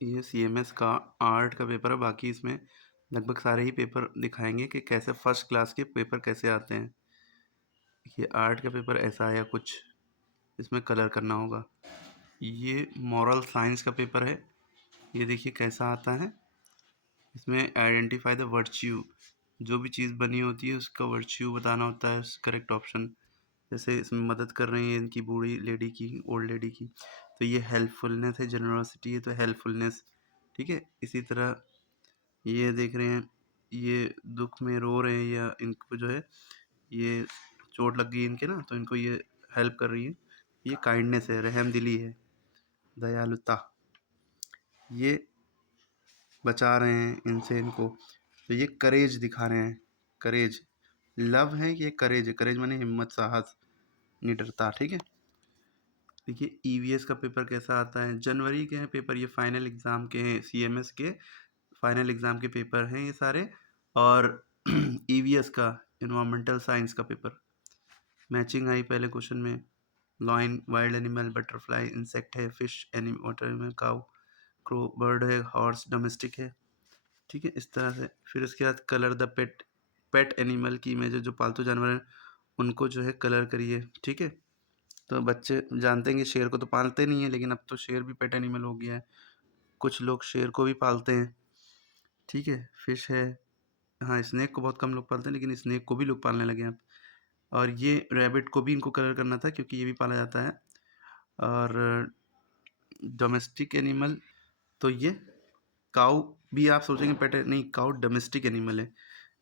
ये सीएमएस का आर्ट का पेपर है। बाकी इसमें लगभग सारे ही पेपर दिखाएंगे कि कैसे फर्स्ट क्लास के पेपर कैसे आते हैं। ये आर्ट का पेपर ऐसा आया कुछ, इसमें कलर करना होगा। ये मॉरल साइंस का पेपर है। ये देखिए कैसा आता है। इसमें आइडेंटिफाई द वर्च्यू, जो भी चीज़ बनी होती है उसका वर्च्यू बताना होता है, करेक्ट ऑप्शन। जैसे इसमें मदद कर रही है इनकी बूढ़ी लेडी की, ओल्ड लेडी की, तो ये हेल्पफुलनेस है। जनरॉसिटी है तो हेल्पफुलनेस, ठीक है। इसी तरह ये देख रहे हैं, ये दुख में रो रहे हैं या इनको जो है ये चोट लग गई इनके ना, तो इनको ये हेल्प कर रही है, ये काइंडनेस है, रहमदिली है, दयालुता। ये बचा रहे हैं इनसे इनको, तो ये करेज दिखा रहे हैं। करेज लव है, ये करेज है। करेज माने हिम्मत, साहस, निडरता, ठीक है। देखिए ईवीएस का पेपर कैसा आता है। जनवरी के हैं पेपर, ये फाइनल एग्ज़ाम के हैं, सीएमएस के फाइनल एग्ज़ाम के पेपर हैं ये सारे। और ईवीएस का इन्वायरमेंटल साइंस का पेपर, मैचिंग आई पहले क्वेश्चन में। Lion wild animal, butterfly insect है, fish animal, water animal, cow, crow bird है, हॉर्स डोमेस्टिक है, ठीक है। इस तरह से फिर उसके बाद colour the pet, pet animal की इमेज है, जो पालतू जानवर हैं उनको जो है कलर करिए, ठीक है। तो बच्चे जानते हैं कि शेर को तो पालते नहीं है, लेकिन अब तो शेर भी पेट एनिमल हो गया है। कुछ लोग शेर को भी पालते हैं, ठीक है। फिश है, हाँ स्नेक को बहुत कम लोग पालते हैं, लेकिन स्नेक को भी लोग पालने लगे हैं अब। और ये रैबिट को भी इनको कलर करना था क्योंकि ये भी पाला जाता है। और डोमेस्टिक एनिमल, तो ये काऊ भी आप सोचेंगे पेट है, नहीं काऊ डोमेस्टिक एनिमल है।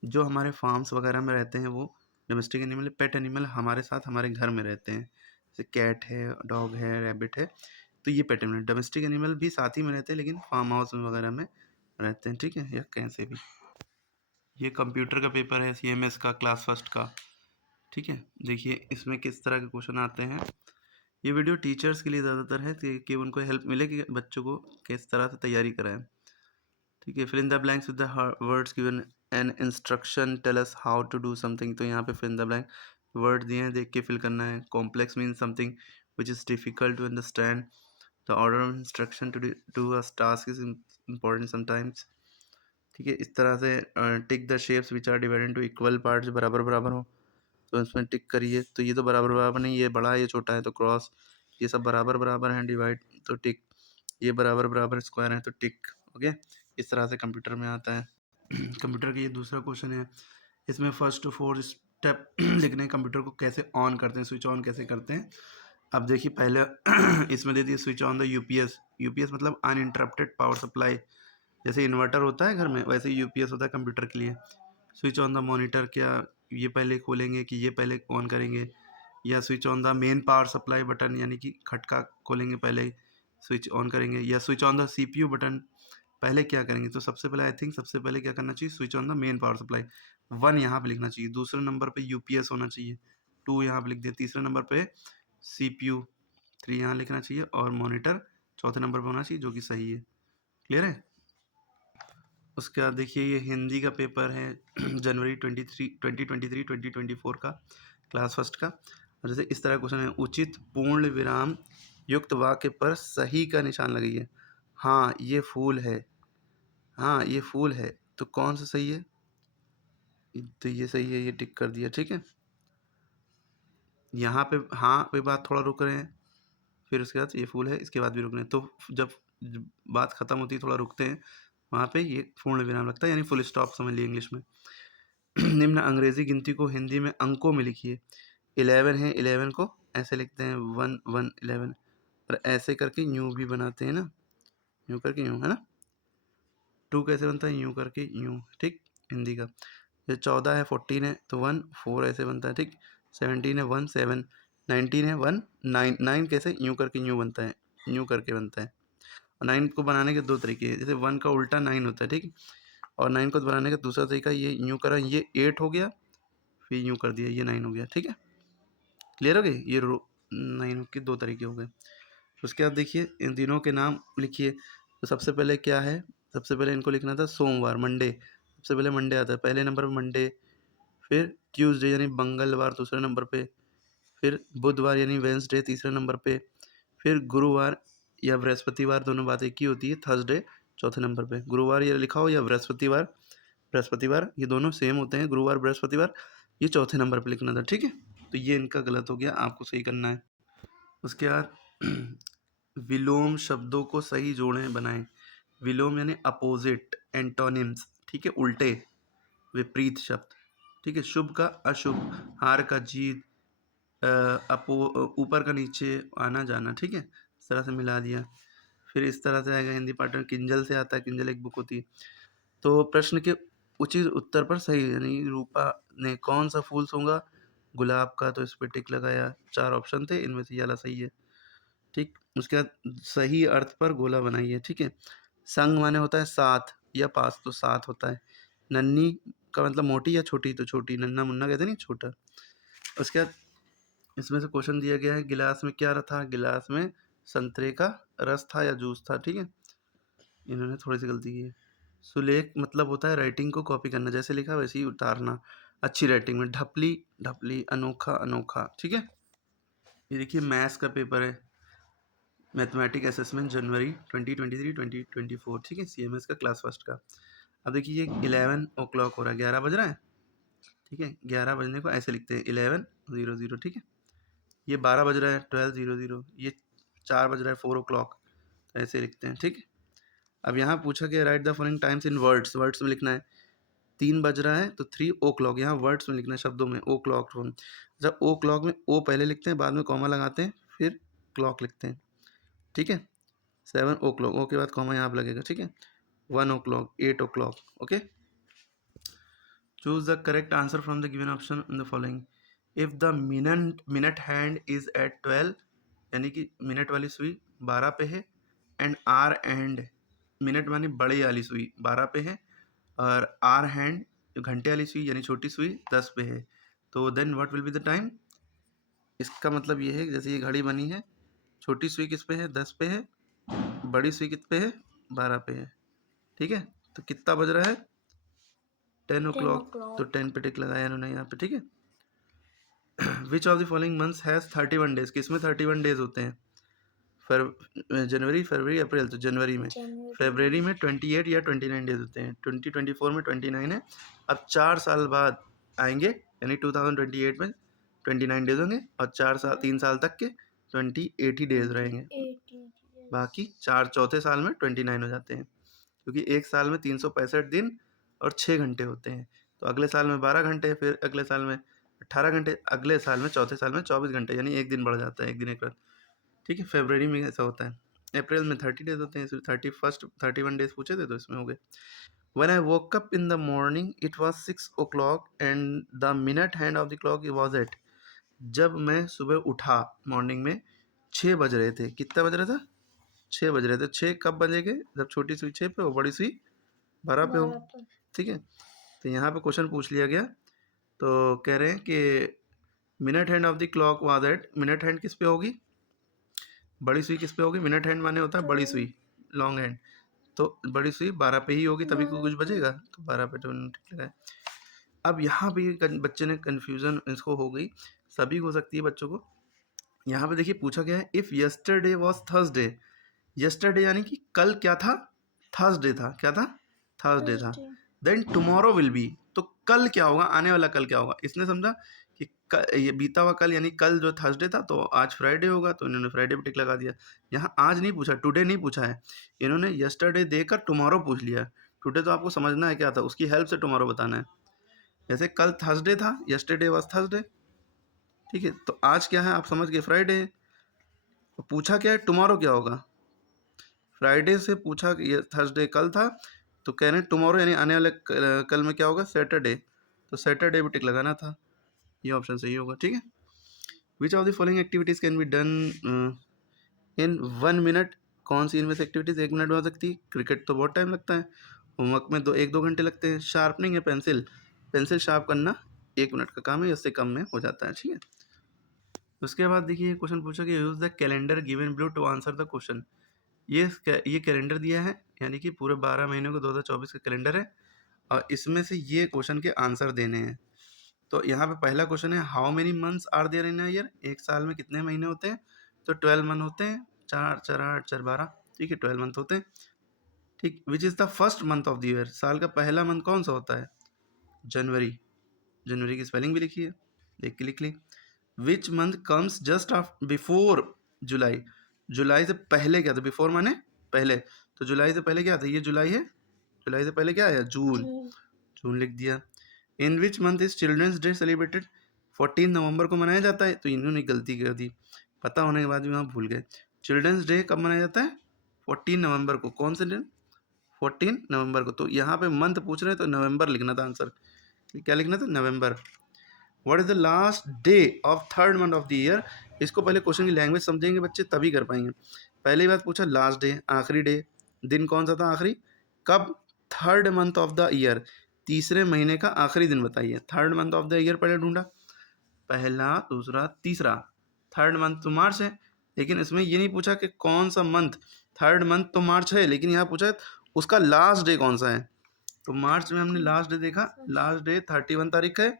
जो हमारे फार्म्स वगैरह में रहते हैं वो डोमेस्टिक एनिमल है। पेट एनिमल हमारे साथ हमारे घर में रहते हैं, जैसे कैट है, डॉग है, रैबिट है, तो ये पेट एनिमल। डोमेस्टिक एनिमल भी साथ ही में रहते हैं लेकिन फार्म हाउस वगैरह में रहते हैं, ठीक है, या कहीं से भी। ये कंप्यूटर का पेपर है, सीएमएस का, क्लास फर्स्ट का, ठीक है। देखिए इसमें किस तरह के क्वेश्चन आते हैं। ये वीडियो टीचर्स के लिए ज़्यादातर है कि उनको हेल्प मिले कि बच्चों को किस तरह से तैयारी कराएं, ठीक है। Fill in the blanks with the words given an instruction tell us how to do something, तो यहाँ पे fill in the blank word दिए हैं, देख के फिल करना है। Complex mean something which is difficult to understand. The order of instruction to do a task is important sometimes, ठीक है। इस तरह से tick the shapes which are divided into equal parts, जो बराबर बराबर हो तो इसमें टिक करिए। तो ये तो बराबर बराबर नहीं, ये बड़ा है ये छोटा है तो क्रॉस, ये सब बराबर बराबर हैं डिवाइड तो टिक, ये बराबर बराबर स्क्वायर है तो टिक, ओके। इस तरह से कंप्यूटर में आता है। कंप्यूटर का ये दूसरा क्वेश्चन है। इसमें फर्स्ट टू फोर्थ स्टेप लिखने हैं, कंप्यूटर को कैसे ऑन करते हैं, स्विच ऑन कैसे करते हैं। अब देखिए पहले इसमें दे दिए switch on the UPS. UPS मतलब अनइंटरप्टेड पावर सप्लाई। जैसे इन्वर्टर होता है घर में, वैसे यूपीएस होता है कंप्यूटर के लिए। स्विच ऑन द मॉनिटर, क्या ये पहले खोलेंगे कि ये पहले ऑन करेंगे, या switch on the main power supply button, यानी कि खटका खोलेंगे पहले स्विच ऑन करेंगे, या switch on the CPU button, पहले क्या करेंगे। तो सबसे पहले आई थिंक सबसे पहले क्या करना चाहिए, switch on the main power supply, 1 यहाँ पे लिखना चाहिए। दूसरे नंबर पे यूपीएस होना चाहिए, 2 यहाँ पे लिख दिया। तीसरे नंबर पे सीपीयू, 3 यहाँ लिखना चाहिए। और मॉनिटर चौथे नंबर पे होना चाहिए, जो कि सही है। क्लियर है। उसके बाद देखिए ये हिंदी का पेपर है जनवरी 2023 का, क्लास फर्स्ट का। और जैसे इस तरह क्वेश्चन है, उचित पूर्ण विराम युक्त वाक्य पर सही का निशान लगाइए। हाँ ये फूल है, हाँ ये फूल है, तो कौन सा सही है, तो ये सही है, ये टिक कर दिया, ठीक है। यहाँ पे हाँ पे बात थोड़ा रुक रहे हैं, फिर उसके बाद ये फूल है, इसके बाद भी रुक रहे हैं। तो जब बात ख़त्म होती है थोड़ा रुकते हैं, वहाँ पे ये पूर्ण विराम लगता है, यानी फुल स्टॉप समझ लिया इंग्लिश में। निम्न अंग्रेजी गिनती को हिंदी में अंकों में लिखिए। 11 है, 11 को ऐसे लिखते हैं 1 1 11, और ऐसे करके यूँ भी बनाते हैं ना, यूँ करके यूँ, है ना। 2 कैसे बनता है, यूँ करके यूँ, ठीक। हिंदी का ये 14 है, 14 है तो 1 4 ऐसे बनता है, ठीक। 17 है 1 7, 19 है 1 9, 9 कैसे, यूँ करके यूँ बनता है, यूँ करके बनता है। और 9 को बनाने के 2 तरीके हैं, जैसे 1 का उल्टा 9 होता है, ठीक। और 9 को बनाने का दूसरा तरीका, ये यूँ करा, ये 8 हो गया, फिर यूँ कर दिया, ये 9 हो गया, ठीक है। क्लियर हो गई, ये 9 के 2 तरीके हो गए। उसके बाद देखिए इन दिनों के नाम लिखिए। तो सबसे पहले क्या है, सबसे पहले इनको लिखना था सोमवार, मंडे। सबसे पहले मंडे आता है, पहले नंबर पर मंडे। फिर ट्यूसडे यानी मंगलवार दूसरे नंबर पे। फिर बुधवार यानी वेंसडे तीसरे नंबर पे। फिर गुरुवार या बृहस्पतिवार, दोनों बात एक ही होती है। थर्सडे चौथे नंबर पे, गुरुवार ये लिखा हो या बृहस्पतिवार, बृहस्पतिवार ये दोनों सेम होते हैं, गुरुवार बृहस्पतिवार, ये चौथे नंबर पे लिखना था, ठीक है। तो ये इनका गलत हो गया, आपको सही करना है। उसके बाद विलोम शब्दों को सही जोड़ें बनाएं। विलोम यानी अपोजिट, एंटोनिम्स, ठीक है, उल्टे, विपरीत शब्द, ठीक है। शुभ का अशुभ, हार का जीत, ऊपर का नीचे, आना जाना, ठीक है, इस तरह से मिला दिया। फिर इस तरह से आएगा हिंदी पार्टनर, किंजल से आता है, किंजल एक बुक होती है। तो प्रश्न के उचित उत्तर पर सही, यानी रूपा ने कौन सा फूल सूंघा, गुलाब का, तो इस पर टिक लगाया। 4 ऑप्शन थे, इनमें से ये वाला सही है, ठीक। उसके बाद सही अर्थ पर गोला बनाइए, ठीक है। संग माने होता है साथ या पास, तो साथ होता है। नन्ही का मतलब मोटी या छोटी, तो छोटी, नन्ना मुन्ना कहते नहीं, छोटा। उसके बाद इसमें से क्वेश्चन दिया गया है, गिलास में क्या था, गिलास में संतरे का रस था या जूस था, ठीक है। इन्होंने थोड़ी सी गलती की है। सुलेख मतलब होता है राइटिंग को कॉपी करना, जैसे लिखा वैसे ही उतारना, अच्छी राइटिंग में। ढपली, ढपली, अनोखा, अनोखा, ठीक है। ये देखिए मैथ्स का पेपर है, मैथमेटिक असेसमेंट जनवरी 2023-2024, ठीक है, CMS का क्लास फर्स्ट का। अब देखिए ये 11 ओ क्लॉक हो रहा है, 11 बज रहा है, ठीक है। 11 बजने को ऐसे लिखते हैं 11:00, ठीक है। ये 12 बज रहा है 12:00, ये 4 बज रहा है 4 ओ क्लॉक, तो ऐसे लिखते हैं, ठीक है। अब यहाँ पूछा गया right the following times in words, words में लिखना है। 3 बज रहा है तो 3 ओ क्लॉक, यहाँ वर्ड्स में लिखना है, शब्दों में, ओ क्लॉक। जब ओ क्लॉक में ओ पहले लिखते हैं, बाद में कॉमा लगाते हैं, फिर क्लॉक लिखते हैं, ठीक है। 7 ओ क्लॉक, ओ के बाद कॉमा यहाँ पर लगेगा, ठीक है। 1 o'clock, 8 o'clock, okay. Choose the correct answer from the given option in the following. If the minute hand is at 12, यानी कि मिनट वाली सुई 12 पे है, एंड आर एंड, मिनट मानी बड़े वाली सुई 12 पे है, और आर हैंड जो घंटे वाली सुई यानी छोटी सुई 10 पे है, तो then what will be the time. इसका मतलब ये है कि जैसे ये घड़ी बनी है, छोटी सुई किस पे है, 10 पे है, बड़ी सुई किस पे है, 12 पे है, ठीक है। तो कितना बज रहा है, 10 ओ क्लॉक, तो 10 पे टिक लगाया इन्होंने यहाँ पे, ठीक है। Which of the following months has 31 days, किसमें 31 डेज होते हैं, जनवरी, फरवरी, अप्रैल, तो जनवरी में। फरवरी में 28 या 29 डेज होते हैं, 2024 में 29 है। अब 4 साल बाद आएंगे, यानी 2028 में 29 डेज होंगे, और 3 साल तक के 80 डेज रहेंगे, बाकी चौथे साल में 29 हो जाते हैं, क्योंकि एक साल में 365 दिन और 6 घंटे होते हैं। तो अगले साल में 12 घंटे, फिर अगले साल में 18 घंटे, अगले साल में चौथे साल में 24 घंटे, यानी एक दिन बढ़ जाता है, एक दिन एक रात, ठीक है। फरवरी में ऐसा होता है। अप्रैल में 30 डेज होते हैं, इसमें 31 डेज पूछे थे, तो इसमें हो गए। When I woke up in the morning, it was 6 o'clock and the minute hand of the clock was at, जब मैं सुबह उठा मॉर्निंग में 6 बज रहे थे, कितना बज रहा था, 6 बज रहे थे। 6 कब बजेंगे, जब छोटी सुई 6 पे हो, बड़ी सुई 12 पे हो, ठीक है। तो यहाँ पे क्वेश्चन पूछ लिया गया, तो कह रहे हैं कि minute hand of the clock was at, minute hand किस पे होगी, बड़ी सुई किस पे होगी, मिनट हैंड माने होता है बड़ी सुई, लॉन्ग हैंड, तो बड़ी सुई 12 पे ही होगी, तभी कुछ बजेगा, तो 12 पे तो ठीक लगा है। अब यहाँ पे बच्चे ने कन्फ्यूज़न इसको हो गई, सभी हो सकती है बच्चों को। यहाँ पे देखिए पूछा गया है, if yesterday was Thursday, yesterday यानी कि कल क्या था, थर्सडे था, क्या था, थर्सडे था। देन टुमारो विल बी, तो कल क्या होगा, आने वाला कल क्या होगा। इसने समझा कि ये बीता हुआ कल, यानी कल जो थर्सडे था, तो आज फ्राइडे होगा, तो इन्होंने फ्राइडे पे टिक लगा दिया। यहाँ आज नहीं पूछा, टुडे नहीं पूछा है, इन्होंने यस्टरडे देकर टुमारो पूछ लिया। टुडे तो आपको समझना है क्या था, उसकी हेल्प से टुमारो बताना है। जैसे कल थर्सडे था, यस्टरडे वाज थर्सडे, ठीक है। तो आज क्या है, आप समझ गए, फ्राइडे है। पूछा क्या है, टुमारो क्या होगा, फ्राइडे से पूछा कि ये थर्सडे कल था, तो कह रहे हैं टुमारो यानी आने वाले कल में क्या होगा, सैटरडे, तो सैटरडे भी टिक लगाना था, ये ऑप्शन सही होगा, ठीक है। Which of the following activities can be done in 1 minute, कौन सी इनमें से एक्टिविटीज़ 1 मिनट में हो सकती है, क्रिकेट तो बहुत टाइम लगता है, होमवर्क में 1-2 घंटे लगते हैं, शार्पनिंग है पेंसिल, पेंसिल शार्प करना 1 मिनट का काम है, इससे कम में हो जाता है, ठीक है। उसके बाद देखिए क्वेश्चन पूछा कि use the calendar given below to answer the question. ये कैलेंडर दिया है, यानी कि पूरे 12 महीनों को 2024 का कैलेंडर है, और इसमें से ये क्वेश्चन के आंसर देने हैं। तो यहाँ पे पहला क्वेश्चन है, how many months are there in a year, एक साल में कितने महीने होते हैं, तो 12 मंथ होते हैं, 4 4 8 4 12, ठीक है 12 मंथ होते हैं, ठीक। Which is the first month of the year, साल का पहला मंथ कौन सा होता है? जनवरी। जनवरी की स्पेलिंग भी लिखी है, देख के लिख ली। Which month comes just before July, July से पहले क्या था? बिफोर माने पहले, तो जुलाई से पहले क्या था? ये जुलाई है, जुलाई से पहले क्या है? जून, जून लिख दिया। In which month is children's day celebrated, 14 नवंबर को मनाया जाता है, तो इन्होंने गलती कर दी, पता होने के बाद भी वहाँ भूल गए। चिल्ड्रंस डे कब मनाया जाता है? 14 नवंबर को। कौन से दिन? 14 नवंबर को। तो यहाँ पे मंथ पूछ रहे हैं तो नवंबर लिखना था आंसर। क्या लिखना था? नवंबर। What is the last day of third month of the year, इसको पहले क्वेश्चन की लैंग्वेज समझेंगे बच्चे तभी कर पाएंगे। पहली बात पूछा लास्ट डे, आखिरी डे, दिन कौन सा था आखिरी? कब? Third month of the year, तीसरे महीने का आखिरी दिन बताइए। Third month of the year पहले ढूंढा, पहला दूसरा तीसरा, थर्ड मंथ तो मार्च है, लेकिन इसमें ये नहीं पूछा कि कौन सा मंथ, थर्ड मंथ तो मार्च है, लेकिन यहाँ पूछा उसका लास्ट डे कौन सा है। तो मार्च में हमने लास्ट डे देखा, लास्ट डे 31 तारीख है,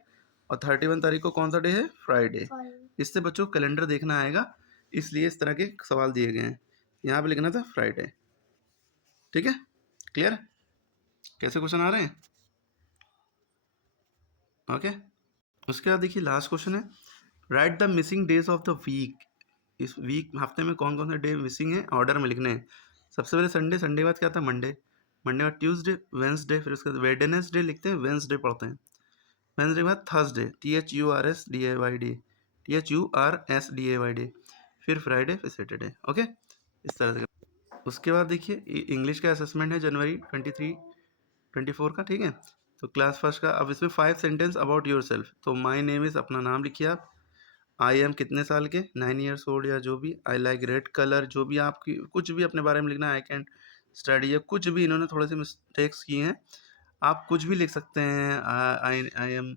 और 31 तारीख को कौन सा डे है? फ्राइडे। इससे बच्चों को कैलेंडर देखना आएगा, इसलिए इस तरह के सवाल दिए गए हैं। यहाँ पे लिखना था फ्राइडे, ठीक है, क्लियर? कैसे क्वेश्चन आ रहे हैं? ओके। उसके बाद देखिए लास्ट क्वेश्चन है, write the missing days of the week. इस वीक हफ्ते में कौन कौन से डे मिसिंग है, ऑर्डर में लिखने हैं। सबसे पहले संडे, संडे के बाद क्या था? मंडे, मंडे बाद ट्यूसडे, वेंसडे, फिर उसके बाद वेडनेसडे लिखते हैं, वेंसडे पढ़ते हैं। वेंसडे के बाद थर्सडे, THURSDAY, THURSDAY, फिर फ्राइडे, फिर सैटरडे। ओके, इस तरह से। उसके बाद देखिए इंग्लिश का असेसमेंट है जनवरी 23 24 का, ठीक है। तो क्लास फर्स्ट का, अब इसमें 5 सेंटेंस अबाउट योर सेल्फ। तो माई नेम इज़, अपना नाम लिखिए आप। आई एम कितने साल के? 9 ईयर्स ओल्ड, या जो भी। आई लाइक रेड कलर, जो भी आपकी कुछ भी अपने बारे में लिखना है। आई कैन स्टडी, या कुछ भी, इन्होंने थोड़े से मिस्टेक्स किए हैं, आप कुछ भी लिख सकते हैं। I am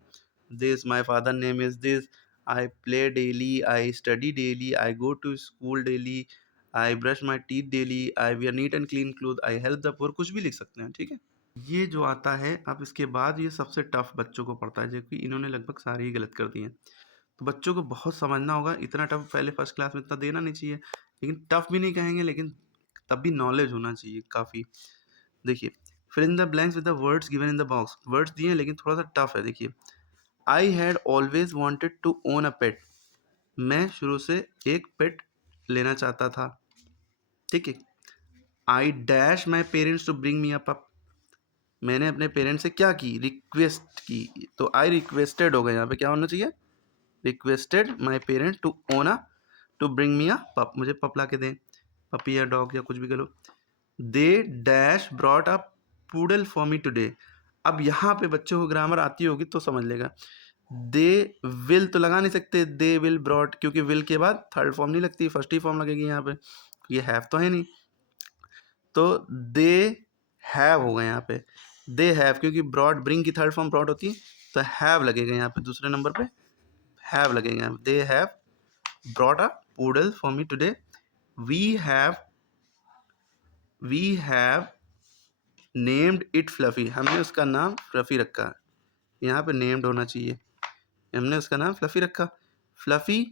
this, my father name is this, I play daily, I study daily, I go to school daily, I brush my teeth daily, I wear neat and clean cloth, I help the poor, कुछ भी लिख सकते हैं, ठीक है। ये जो आता है अब इसके बाद, ये सबसे टफ बच्चों को पड़ता है, जबकि इन्होंने लगभग सारी ही गलत कर दी हैं। तो बच्चों को बहुत समझना होगा, इतना टफ पहले फर्स्ट क्लास में इतना देना नहीं चाहिए, लेकिन टफ भी नहीं कहेंगे, लेकिन तब भी नॉलेज होना चाहिए काफ़ी। देखिए, fill in the blanks with the words given in the box. Words दिए हैं लेकिन थोड़ा सा टफ है। देखिए, I had always wanted to own a pet, मैं शुरू से एक पेट लेना चाहता था, ठीक है। I dash my parents to bring me up, मैंने अपने पेरेंट्स से क्या की? रिक्वेस्ट की। तो आई रिक्वेस्टेड होगा, यहाँ पे क्या होना चाहिए? Requested my parent to own a, to bring me a pup, मुझे पप ला के दें, पपी या डॉग या कुछ भी करो। They dash brought a poodle for me today. अब यहाँ पे बच्चों को ग्रामर आती होगी तो समझ लेगा। दे विल तो लगा नहीं सकते, दे विल ब्रॉट, क्योंकि विल के बाद थर्ड फॉर्म नहीं लगती, फर्स्ट ही फॉर्म लगेगी यहाँ पे, ये हैव तो है नहीं। तो दे हैव होगा यहाँ पे, दे हैव, क्योंकि ब्रॉड, ब्रिंग की थर्ड फॉर्म ब्रॉड होती है, तो हैव लगेगा यहाँ पे, दूसरे नंबर पे हैव लगेगा। They have brought a poodle for me today, we have named it Fluffy, हमने उसका नाम फ्लफी रखा है, यहाँ पे नेम्ड होना चाहिए, हमने उसका नाम फ्लफी रखा। फ्लफी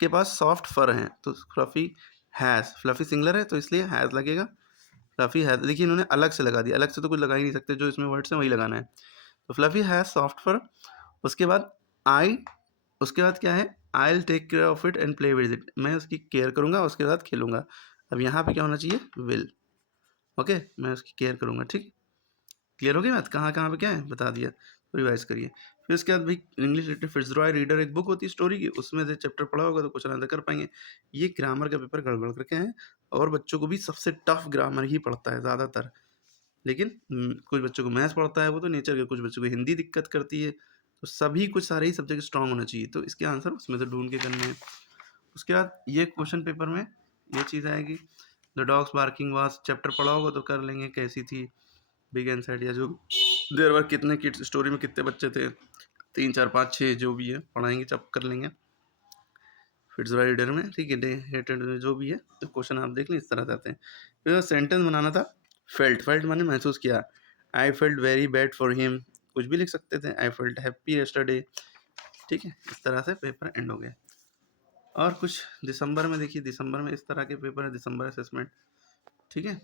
के पास सॉफ्ट फर हैं, तो फ्लफी हैज़, फ्लफी सिंगलर है तो इसलिए हैज़ लगेगा, फ्लफी हैज़। देखिए इन्होंने अलग से लगा दिया, अलग से तो कुछ लगा ही नहीं सकते, जो इसमें वर्ड्स हैं वही लगाना है। तो फ्लफी हैज़ सॉफ्ट फर। उसके बाद आई, उसके बाद क्या है? I will take care of it and play with it, मैं उसकी केयर करूँगा, उसके बाद खेलूँगा। अब यहाँ पे क्या होना चाहिए? विल। ओके, मैं उसकी केयर करूँगा, ठीक। क्लियर हो गई बात? कहाँ कहाँ पे क्या है बता दिया, तो रिवाइज करिए। फिर उसके बाद भाई इंग्लिश लिटरेचर फिट्जरॉय रीडर एक बुक होती है स्टोरी की, उसमें से चैप्टर पढ़ा होगा तो क्वेश्चन आंसर कर पाएंगे। ये ग्रामर का पेपर गड़बड़ करके हैं, और बच्चों को भी सबसे टफ ग्रामर ही पड़ता है ज़्यादातर, लेकिन कुछ बच्चों को मैथ्स पढ़ता है, वो तो नेचर के, कुछ बच्चों को हिंदी दिक्कत करती है, तो सभी कुछ सारे ही सब्जेक्ट स्ट्रांग होना चाहिए, तो इसके आंसर उसमें से ढूंढ के करने हैं। उसके बाद ये क्वेश्चन पेपर में ये चीज़ आएगी, the dogs barking was, chapter पढ़ा होगा तो कर लेंगे, कैसी थी, बिग एंड सैड, या जो देर वर कितने किड्स, स्टोरी में कितने बच्चे थे, 3 4 5 6 जो भी है पढ़ाएंगे, चप कर लेंगे फिट्जरॉय रीडर में, ठीक है। डे हेटेड जो भी है, तो क्वेश्चन आप देख लें, इस तरह से आते हैं। फिर सेंटेंस बनाना था, फेल्ट, फेल्ट मैंने महसूस किया, I felt very bad for him, कुछ भी लिख सकते थे, आई फेल्ट हैप्पी यस्टरडे, ठीक है। इस तरह से पेपर एंड हो गया। और कुछ दिसंबर में देखिए, दिसंबर में इस तरह के पेपर है, दिसंबर असेसमेंट, ठीक है।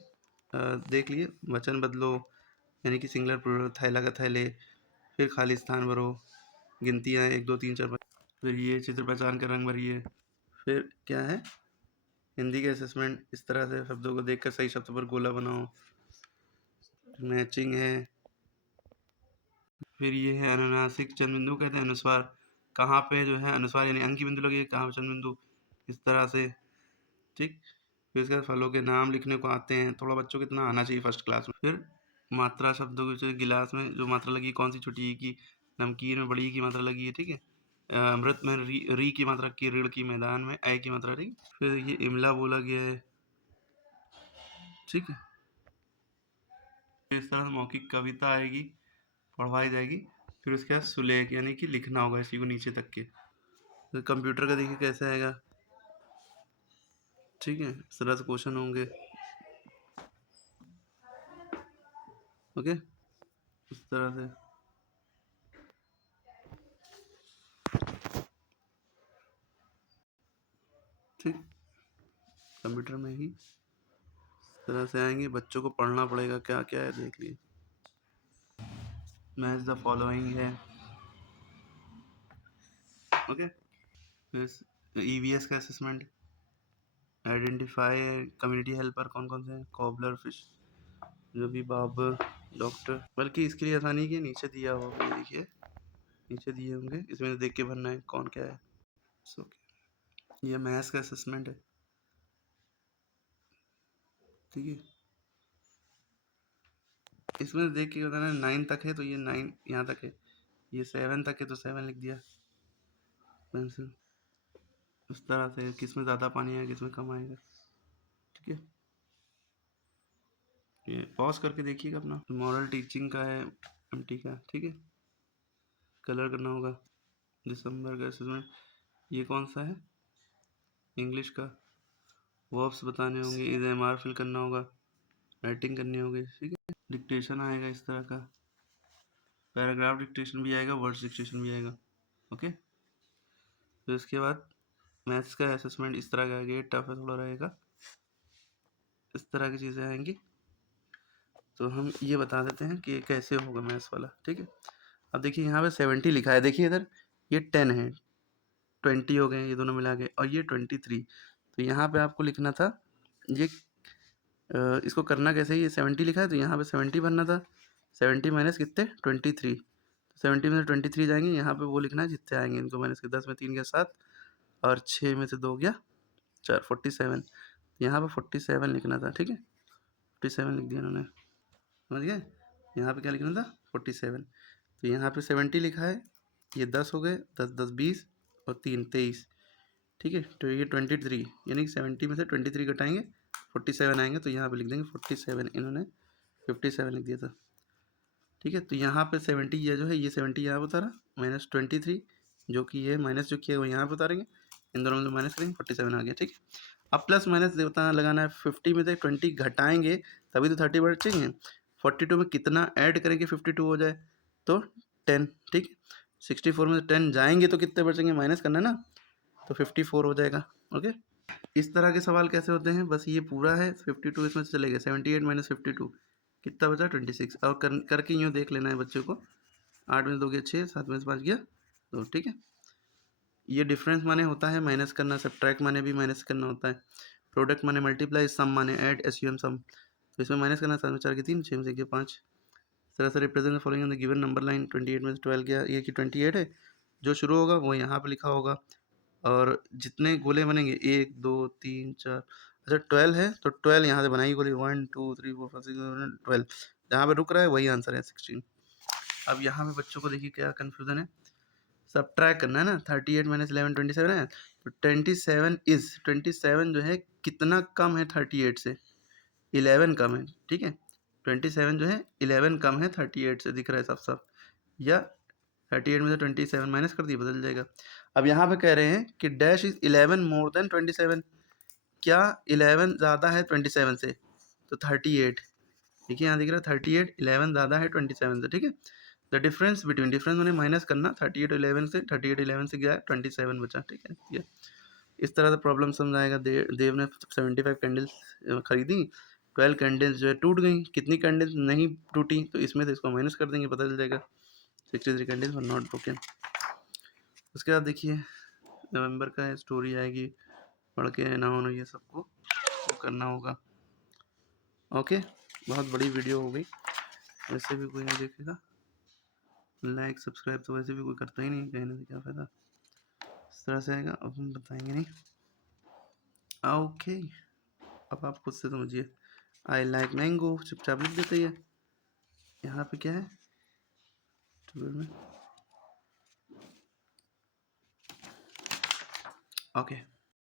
देख लिए, वचन बदलो यानी कि सिंगुलर प्लूरल, थैला का थैले, फिर खाली स्थान भरो, गिनतियाँ 1 2 3 4 5, फिर ये चित्र पहचान कर रंग भरिए, फिर क्या है हिंदी के असेसमेंट, इस तरह से शब्दों को देखकर सही शब्द पर गोला बनाओ, मैचिंग है, फिर ये है अनुनासिक चंद बिंदु कहते हैं अनुस्वार, कहाँ पे जो है अनुस्वार यानी अंक की बिंदु लगे, कहाँ पे चंद बिंदु, इस तरह से, ठीक। फिर इसके बाद फलों के नाम लिखने को आते हैं, थोड़ा बच्चों को इतना आना चाहिए फर्स्ट क्लास में। फिर मात्रा शब्दों के जैसे गिलास में जो मात्रा लगी कौन सी, छोटी ई की, नमकीन में बड़ी की मात्रा लगी है, ठीक है। अमृत में री की मात्रा की, ऋण की मैदान में ऐ की मात्रा, ठीक। फिर ये इमला बोला गया है, ठीक है। इस तरह से मौखिक कविता आएगी, पढ़वाई जाएगी। फिर उसके बाद सुलेख यानी कि लिखना होगा इसी को नीचे तक के। तो कंप्यूटर का देखिए कैसे आएगा, ठीक है, इस तरह से क्वेश्चन होंगे, ओके, इस तरह से, ठीक। कंप्यूटर में ही इस तरह से आएंगे, बच्चों को पढ़ना पड़ेगा क्या क्या है, देख लिए। मैच द फॉलोइंग है, ओके। फिर ईवीएस का असेसमेंट, आइडेंटिफाई कम्युनिटी हेल्पर कौन कौन से हैं, कॉबलर, फिश, जो भी बाबर, डॉक्टर, बल्कि इसके लिए आसानी के नीचे दिया होगा, ये देखिए नीचे दिए होंगे, इसमें से देख के भरना है कौन क्या है। सो ये मैथ्स का असेसमेंट है, ठीक है। इसमें देख के बताना 9 तक है तो ये 9 यहाँ तक है, ये 7 तक है तो 7 लिख दिया पेंसिल, इस तरह से किसमें ज़्यादा पानी आएगा किसमें कम आएगा, ठीक है। ये पॉज करके देखिएगा अपना, मॉरल टीचिंग का है एमटी का, ठीक है। कलर करना होगा, दिसंबर का असेसमेंट, ये कौन सा है, इंग्लिश का, वर्ब्स बताने होंगे, इधर एमआर फिल करना होगा, राइटिंग करनी होगी, ठीक है। डिक्टेशन आएगा इस तरह का, पैराग्राफ डिक्टेशन भी आएगा, वर्ड्स डिक्टेशन भी आएगा, ओके। तो इसके बाद मैथ्स का असेसमेंट इस तरह का आएगा, टफ है थोड़ा रहेगा, इस तरह की चीज़ें आएंगी। तो हम ये बता देते हैं कि कैसे होगा मैथ्स वाला, ठीक है। अब देखिए यहाँ पे 70 लिखा है, देखिए इधर ये 10 है, 20 हो गए ये दोनों मिला के, और ये 23, तो यहाँ पे आपको लिखना था ये इसको करना कैसे, ये 70 लिखा है तो यहाँ पे 70 भरना था, 70 माइनस कितने 23, तो 70 में से 23 जाएंगे, यहाँ पे वो लिखना है जितने आएंगे इनको माइनस के, 10 में 3 गया 7, और 6 में से 2 गया 4, 47, यहाँ पे 47 लिखना था, ठीक है, 47 लिख दिया उन्होंने, समझ गए। यहाँ पे क्या लिखना था 47, तो यहाँ पे 70 लिखा है, ये 10 हो गए, 10 10 20 और 3 23, ठीक है। तो ये 23 यानी कि 70 में से 23 घटाएंगे 47 आएंगे, तो यहाँ पे लिख देंगे 47, इन्होंने 57 लिख दिया था, ठीक है। तो यहाँ पे 70 ये जो है ये 70 यहाँ पे उतारा, माइनस 23 जो कि ये माइनस जो किया वो यहाँ पे उतारेंगे, इन दोनों में माइनस करेंगे 47 आ गया, ठीक है। अब प्लस माइनस देवता लगाना है, 50 में से 20 घटाएंगे तभी तो 30 बचेंगे, 42 में कितना ऐड करेंगे 52 हो जाए तो 10, ठीक। 64 में से 10 जाएंगे तो कितने बचेंगे, माइनस करना है ना, तो 54 हो जाएगा, ओके। इस तरह के सवाल कैसे होते हैं, बस ये पूरा है 52 इसमें से चले गए, 78 माइनस 52 कितना बचा 26, और करके यूँ देख लेना है बच्चों को, 8 में से 2 गया 6, 7 में से 5 गया 2, ठीक है। ये डिफरेंस माने होता है माइनस करना, सब्ट्रैक्ट माने भी माइनस करना होता है, प्रोडक्ट माने मल्टीप्लाई, सम माने ऐड, एसयूएम सम, तो इसमें माइनस करना, 7 में 4 के 3, 6 में से गया 5, इस तरह से represent following on the given number line, 28 में से 12 गया, ये कि 28 है, जो शुरू होगा वो यहाँ पे लिखा होगा, और जितने गोले बनेंगे 1 2 3 4, अच्छा 12 है तो 12 यहाँ से बनाएगी गोली, 1 2 3 4 5 6 7 12, जहाँ पे रुक रहा है वही आंसर है 16। अब यहाँ पे बच्चों को देखिए क्या कन्फ्यूजन है, सब्ट्रैक्ट करना है ना, 38 माइनस 11 27 है, तो 27 जो है कितना कम है 38 से, 11 कम है, ठीक है। 27 जो है 11 कम है 38 से, दिख रहा है साफ साफ, या 38 में से 27 माइनस कर दिए बदल जाएगा। अब यहाँ पे कह रहे हैं कि डैश इज 11 मोर देन 27, क्या 11 ज़्यादा है 27 से, तो 38, देखिए यहाँ दिख रहा है 38, 11 ज़्यादा है 27 से, ठीक है। द डिफरेंस बिटवीन, डिफरेंस मैंने माइनस करना, 38 11 से, 38 11 से गया 27 बचा, ठीक है ये। इस तरह से प्रॉब्लम समझ आएगा। देव ने 75 कैंडल्स खरीदी, 12 कैंडल्स जो है टूट गई। कितनी कैंडल्स नहीं टूटी, तो इसमें से इसको माइनस कर देंगे, पता चल जाएगा 63 कैंडल्स वर नॉट ब्रोकन। उसके बाद देखिए नवंबर का स्टोरी आएगी, पढ़ के ना होना ये सबको तो करना होगा। ओके, बहुत बड़ी वीडियो हो गई, वैसे भी कोई नहीं देखेगा। लाइक सब्सक्राइब तो वैसे भी कोई करता ही नहीं, कहने से क्या फ़ायदा। इस तरह से आएगा, अब हम बताएंगे नहीं। ओके, अब आप खुद से समझिए। आई लाइक मैंगो चुपचाप लिख देते हैं। यहाँ पे क्या है में, ओके।